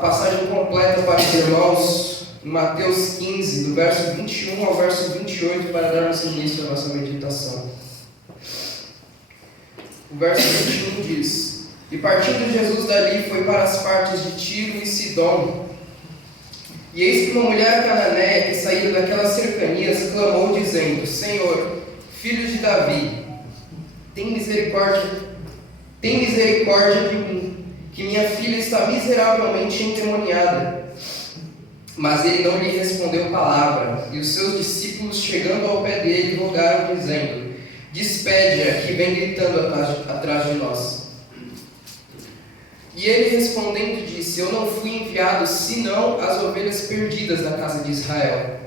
passagem completa para os irmãos em Mateus 15, do verso 21 ao verso 28, para darmos início à nossa meditação. O verso 21 diz: E partindo Jesus dali, foi para as partes de Tiro e Sidom. E eis que uma mulher cananeia que saída daquelas cercanias clamou, dizendo: Senhor, filho de Davi, tem misericórdia de mim, que minha filha está miseravelmente endemoniada. Mas ele não lhe respondeu palavra, e os seus discípulos, chegando ao pé dele, rogaram, dizendo: Despede-a, que vem gritando atrás de nós. E ele respondendo disse: Eu não fui enviado senão as ovelhas perdidas da casa de Israel.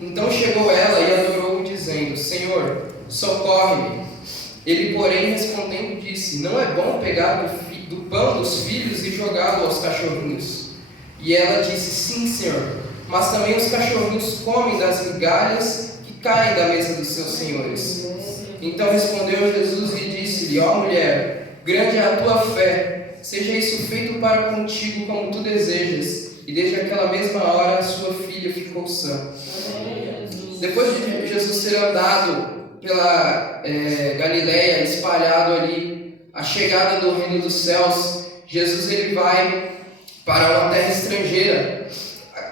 Então chegou ela e adorou-o, dizendo: Senhor, socorre-me. Ele, porém, respondendo disse: Não é bom pegar do pão dos filhos e jogá-lo aos cachorrinhos. E ela disse: Sim, Senhor, mas também os cachorrinhos comem das migalhas que caem da mesa dos seus senhores. Então respondeu Jesus e disse-lhe: Ó mulher, grande é a tua fé, seja isso feito para contigo como tu desejas. E desde aquela mesma hora a sua filha ficou sã. Depois de Jesus ser andado pela Galileia, espalhado ali, a chegada do reino dos céus, Jesus ele vai para uma terra estrangeira,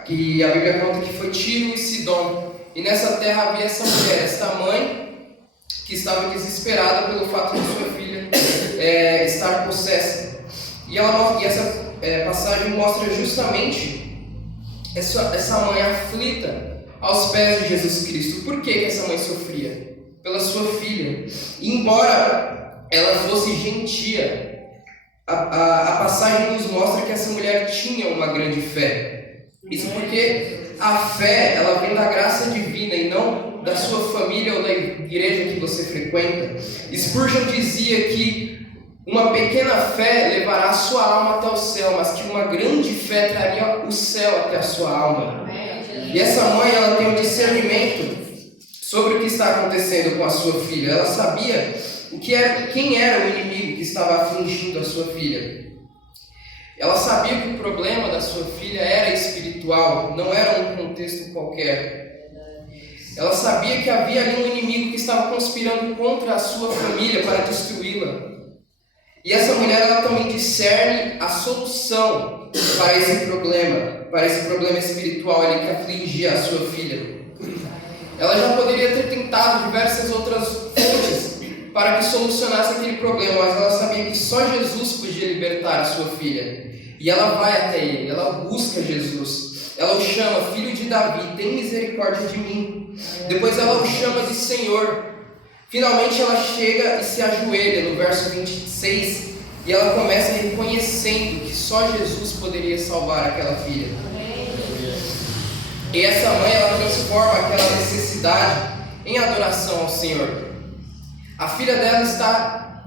que a Bíblia conta que foi Tiro e Sidom. E nessa terra havia essa mulher, esta mãe, que estava desesperada pelo fato de sua filha estar possessa. E essa passagem mostra justamente essa mãe aflita aos pés de Jesus Cristo. Por que essa mãe sofria? Pela sua filha. E embora ela fosse gentia, a passagem nos mostra que essa mulher tinha uma grande fé. Isso porque a fé, ela vem da graça divina e não da sua família ou da igreja que você frequenta. Spurgeon dizia que uma pequena fé levará a sua alma até o céu, mas que uma grande fé traria o céu até a sua alma. E essa mãe, ela tem um discernimento sobre o que está acontecendo com a sua filha. Ela sabia quem era o inimigo que estava afligindo a sua filha. Ela sabia que o problema da sua filha era espiritual, não era um contexto qualquer. Ela sabia que havia ali um inimigo que estava conspirando contra a sua família para destruí-la. E essa mulher, ela também discerne a solução para esse problema espiritual ali que afligia a sua filha. Ela já poderia ter tentado diversas outras fontes para que solucionasse aquele problema, mas ela sabia que só Jesus podia libertar a sua filha. E ela vai até ele, ela busca Jesus. Ela o chama: Filho de Davi, tem misericórdia de mim. Depois ela o chama de Senhor. Finalmente ela chega e se ajoelha no verso 26, e ela começa reconhecendo que só Jesus poderia salvar aquela filha. E essa mãe, ela transforma aquela necessidade em adoração ao Senhor. A filha dela está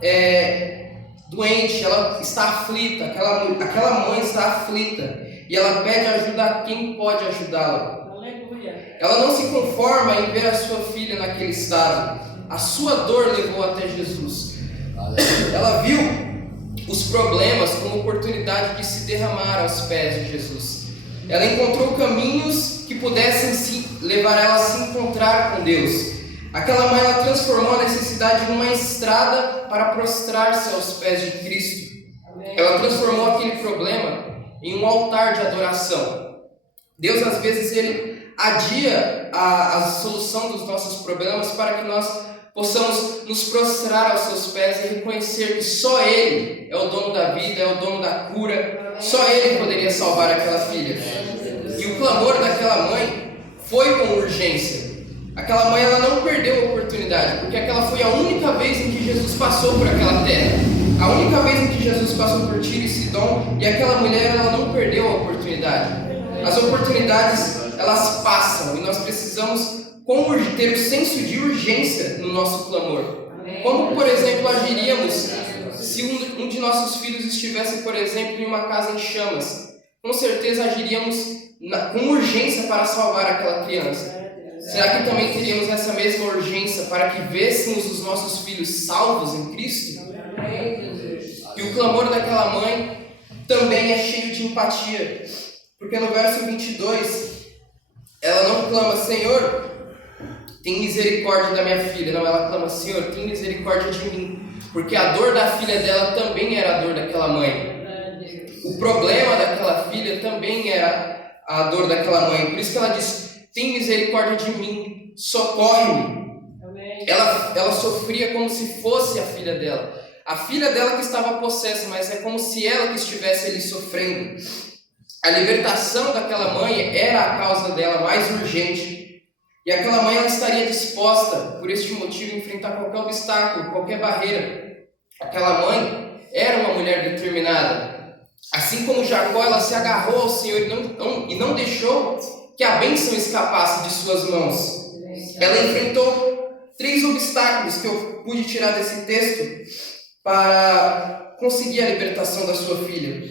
doente, ela está aflita, aquela mãe está aflita, e ela pede ajuda a quem pode ajudá-la. Ela não se conforma em ver a sua filha naquele estado. A sua dor levou até Jesus. Ela viu os problemas como oportunidade de se derramar aos pés de Jesus. Ela encontrou caminhos que pudessem levar ela a se encontrar com Deus. Aquela mãe, ela transformou a necessidade em uma estrada para prostrar-se aos pés de Cristo. Ela transformou aquele problema em um altar de adoração. Deus, às vezes, ele adia a solução dos nossos problemas para que nós possamos nos prostrar aos seus pés e reconhecer que só Ele é o dono da vida, é o dono da cura. Só Ele poderia salvar aquela filha. E o clamor daquela mãe foi com urgência. Aquela mãe, ela não perdeu a oportunidade, porque aquela foi a única vez em que Jesus passou por aquela terra. A única vez em que Jesus passou por Tiro e Sidom, e aquela mulher, ela não perdeu a oportunidade. As oportunidades, elas passam, e nós precisamos ter o senso de urgência no nosso clamor. Como, por exemplo, agiríamos se um de nossos filhos estivesse, por exemplo, em uma casa em chamas? Com certeza agiríamos com urgência para salvar aquela criança. Será que também teríamos essa mesma urgência para que vêssemos os nossos filhos salvos em Cristo? E o clamor daquela mãe também é cheio de empatia. Porque no verso 22, ela não clama, Senhor, tem misericórdia da minha filha. Não, ela clama, Senhor, tem misericórdia de mim. Porque a dor da filha dela também era a dor daquela mãe. O problema daquela filha também era a dor daquela mãe. Por isso que ela diz, tem misericórdia de mim, socorre-me. Ela sofria como se fosse a filha dela. A filha dela que estava possessa, mas é como se ela que estivesse ali sofrendo. A libertação daquela mãe era a causa dela mais urgente. E aquela mãe ela estaria disposta, por este motivo, a enfrentar qualquer obstáculo, qualquer barreira. Aquela mãe era uma mulher determinada. Assim como Jacó, ela se agarrou ao Senhor e não deixou que a bênção escapasse de suas mãos. Ela enfrentou 3 obstáculos que eu pude tirar desse texto para conseguir a libertação da sua filha.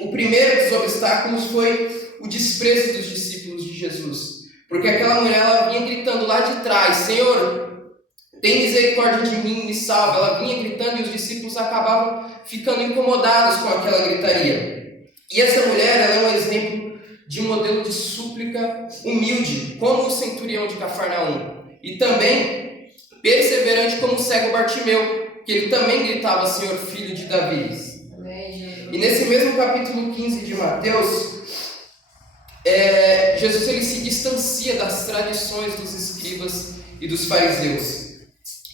O primeiro dos obstáculos foi o desprezo dos discípulos de Jesus. Porque aquela mulher ela vinha gritando lá de trás, Senhor, tem misericórdia de mim, me salva. Ela vinha gritando e os discípulos acabavam ficando incomodados com aquela gritaria. E essa mulher ela é um exemplo de um modelo de súplica humilde, como o centurião de Cafarnaum. E também perseverante como o cego Bartimeu, que ele também gritava, Senhor, filho de Davi. E nesse mesmo capítulo 15 de Mateus, Jesus ele se distancia das tradições dos escribas e dos fariseus.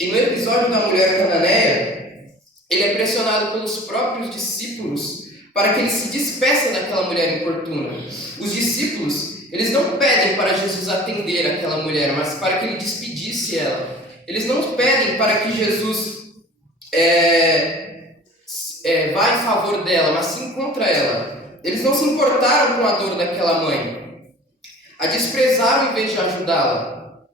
E no episódio da mulher cananeia, ele é pressionado pelos próprios discípulos para que ele se despeça daquela mulher importuna. Os discípulos, eles não pedem para Jesus atender aquela mulher, mas para que ele despedisse ela. Eles não pedem para que Jesus vá em favor dela, mas sim contra ela. Eles não se importaram com a dor daquela mãe. A desprezaram em vez de ajudá-la.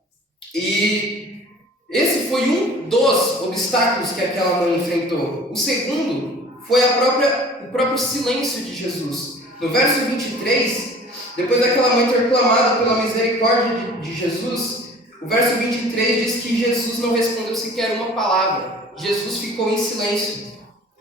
E esse foi um dos obstáculos que aquela mãe enfrentou. O segundo foi o próprio silêncio de Jesus. No verso 23, depois daquela mãe ter clamado pela misericórdia de Jesus, o verso 23 diz que Jesus não respondeu sequer uma palavra. Jesus ficou em silêncio.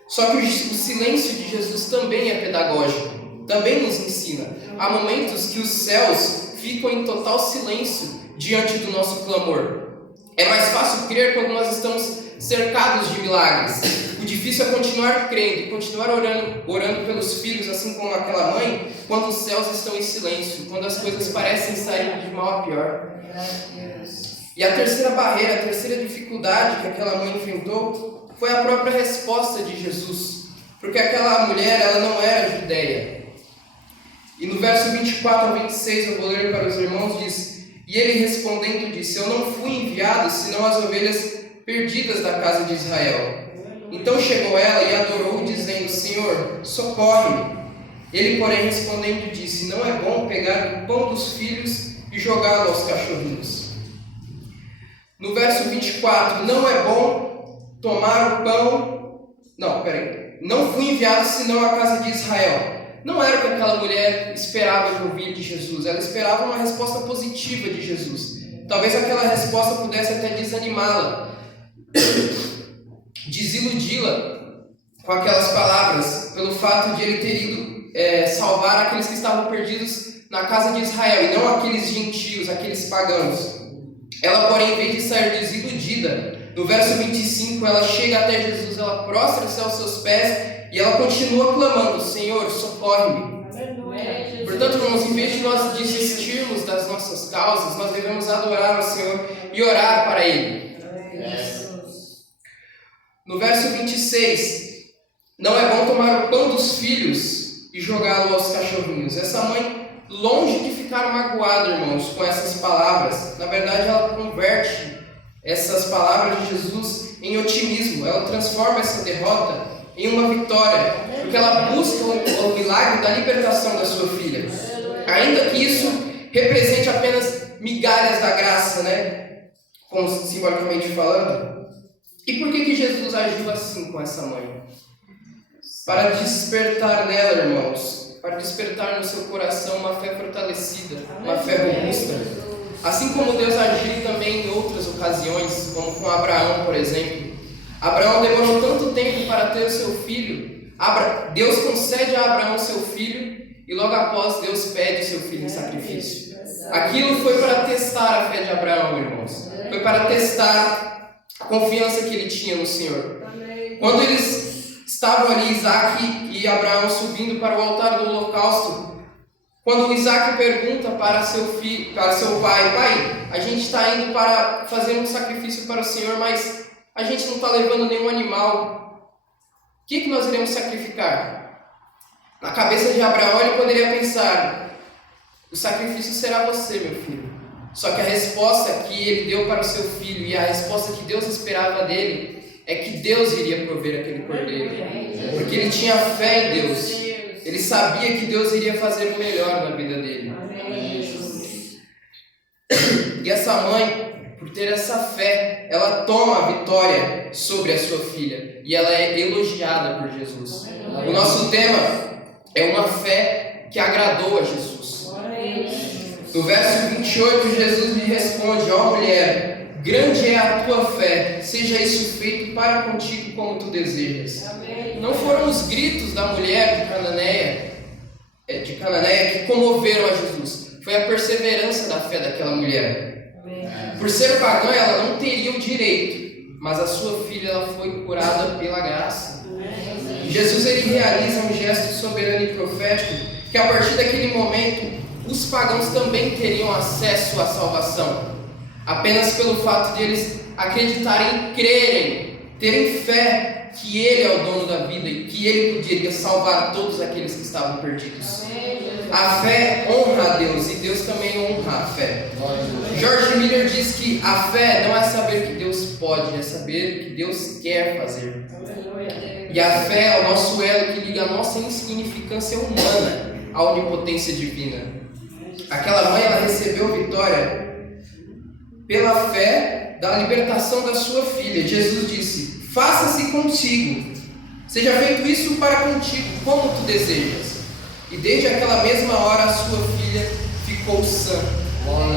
Só que o silêncio de Jesus também é pedagógico, também nos ensina. Há momentos que os céus ficam em total silêncio diante do nosso clamor. É mais fácil crer quando nós estamos cercados de milagres. O difícil é continuar crendo, continuar orando pelos filhos, assim como aquela mãe, quando os céus estão em silêncio, quando as coisas parecem sair de mal a pior. E a terceira barreira, a terceira dificuldade que aquela mãe enfrentou foi a própria resposta de Jesus. Porque aquela mulher, ela não era judeia. E no verso 24 a 26, eu vou ler para os irmãos, diz: E ele respondendo disse, eu não fui enviado, senão as ovelhas perdidas da casa de Israel. Então chegou ela e adorou, dizendo, Senhor, socorre-me. Ele, porém, respondendo disse, não é bom pegar o pão dos filhos e jogá-lo aos cachorrinhos. No verso 24, não é bom tomar o pão... Não fui enviado, senão à casa de Israel. Não era o que aquela mulher esperava de ouvir de Jesus. Ela esperava uma resposta positiva de Jesus. Talvez aquela resposta pudesse até desanimá-la, desiludi-la com aquelas palavras, pelo fato de ele ter ido salvar aqueles que estavam perdidos na casa de Israel, e não aqueles gentios, aqueles pagãos. Ela, porém, em vez de sair desiludida, no verso 25, ela chega até Jesus, ela prostra-se aos seus pés, e ela continua clamando, Senhor, socorre-me. Portanto, irmãos, em vez de nós desistirmos das nossas causas, nós devemos adorar ao Senhor e orar para Ele. No verso 26, não é bom tomar o pão dos filhos e jogá-lo aos cachorrinhos. Essa mãe, longe de ficar magoada, irmãos, com essas palavras, na verdade ela converte essas palavras de Jesus em otimismo. Ela transforma essa derrota em uma vitória, porque ela busca o milagre da libertação da sua filha, ainda que isso represente apenas migalhas da graça, né? Como simbolicamente falando. E por que Jesus agiu assim com essa mãe? Para despertar nela, irmãos, para despertar no seu coração uma fé fortalecida, uma fé robusta. Assim como Deus agiu também em outras ocasiões, como com Abraão, por exemplo. Abraão demorou tanto tempo para ter o seu filho, Deus concede a Abraão seu filho e logo após Deus pede o seu filho em sacrifício. Aquilo foi para testar a fé de Abraão, irmãos. Foi para testar a confiança que ele tinha no Senhor. Quando eles estavam ali, Isaac e Abraão, subindo para o altar do holocausto, quando Isaac pergunta para seu pai: pai, a gente está indo para fazer um sacrifício para o Senhor, mas a gente não está levando nenhum animal. O que nós iremos sacrificar? Na cabeça de Abraão ele poderia pensar: o sacrifício será você, meu filho. Só que a resposta que ele deu para o seu filho e a resposta que Deus esperava dele é que Deus iria prover aquele cordeiro, porque ele tinha fé em Deus. Ele sabia que Deus iria fazer o melhor na vida dele. E essa mãe, por ter essa fé, ela toma a vitória sobre a sua filha e ela é elogiada por Jesus. O nosso tema é uma fé que agradou a Jesus. No verso 28, Jesus lhe responde: ó mulher, grande é a tua fé, seja isso feito para contigo como tu desejas. Não foram os gritos da mulher de Cananeia que comoveram a Jesus, foi a perseverança da fé daquela mulher. Por ser pagã, ela não teria o direito, mas a sua filha ela foi curada pela graça. Jesus ele realiza um gesto soberano e profético que a partir daquele momento os pagãos também teriam acesso à salvação, apenas pelo fato de eles acreditarem, crerem, terem fé que Ele é o dono da vida e que Ele poderia salvar todos aqueles que estavam perdidos. A fé honra a Deus e Deus também honra a fé. George Miller diz que a fé não é saber que Deus pode, é saber o que Deus quer fazer. E a fé é o nosso elo que liga a nossa insignificância humana à onipotência divina. Aquela mãe ela recebeu vitória pela fé da libertação da sua filha. Jesus disse: faça-se contigo, seja feito isso para contigo, como tu desejas. E desde aquela mesma hora a sua filha ficou sã.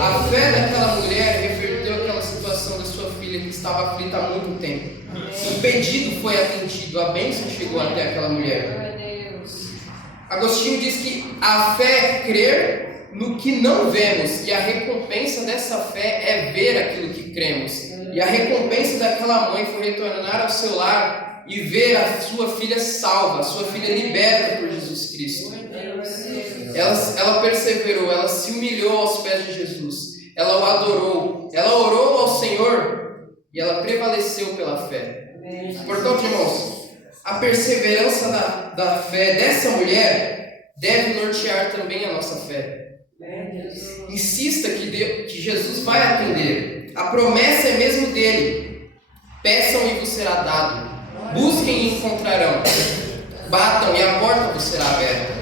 A fé daquela mulher reverteu aquela situação da sua filha que estava aflita há muito tempo. O pedido foi atendido, a bênção chegou até aquela mulher. Agostinho diz que a fé é crer no que não vemos, e a recompensa dessa fé é ver aquilo que cremos. E a recompensa daquela mãe foi retornar ao seu lar e ver a sua filha salva, a sua filha liberta por Jesus Cristo. Ela perseverou, ela se humilhou aos pés de Jesus, ela o adorou, ela orou ao Senhor e ela prevaleceu pela fé. Portanto, irmãos, a perseverança da fé dessa mulher deve nortear também a nossa fé. Insista que Jesus vai atender. A promessa é mesmo dele: peçam e vos será dado, busquem e encontrarão, batam e a porta vos será aberta.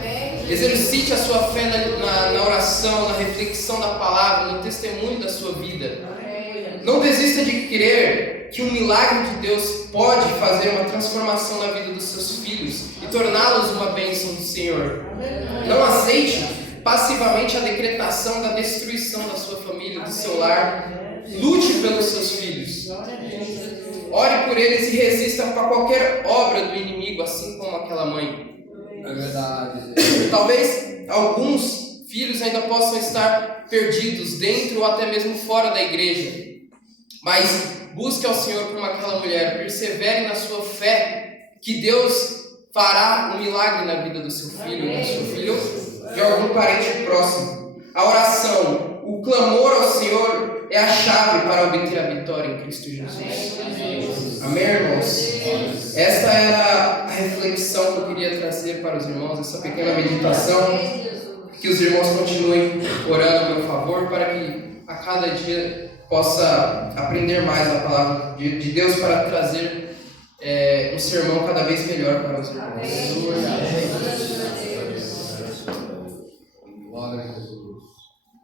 Exercite a sua fé na oração, na reflexão da palavra, no testemunho da sua vida. Não desista de crer que um milagre de Deus pode fazer uma transformação na vida dos seus filhos e torná-los uma bênção do Senhor. Não aceite passivamente a decretação da destruição da sua família, do seu lar. Lute pelos seus filhos. Ore por eles e resista para qualquer obra do inimigo, assim como aquela mãe. É verdade. Talvez alguns filhos ainda possam estar perdidos dentro ou até mesmo fora da igreja. Mas busque ao Senhor como aquela mulher. Persevere na sua fé que Deus fará um milagre na vida do seu filho, do seu filho, de algum parente próximo. A oração, o clamor ao Senhor é a chave para obter a vitória em Cristo Jesus. Amém, irmãos? Esta era a reflexão que eu queria trazer para os irmãos, essa pequena meditação. Que os irmãos continuem orando a meu favor para que a cada dia possa aprender mais a palavra de Deus para trazer um sermão cada vez melhor para os irmãos. Glória a Deus.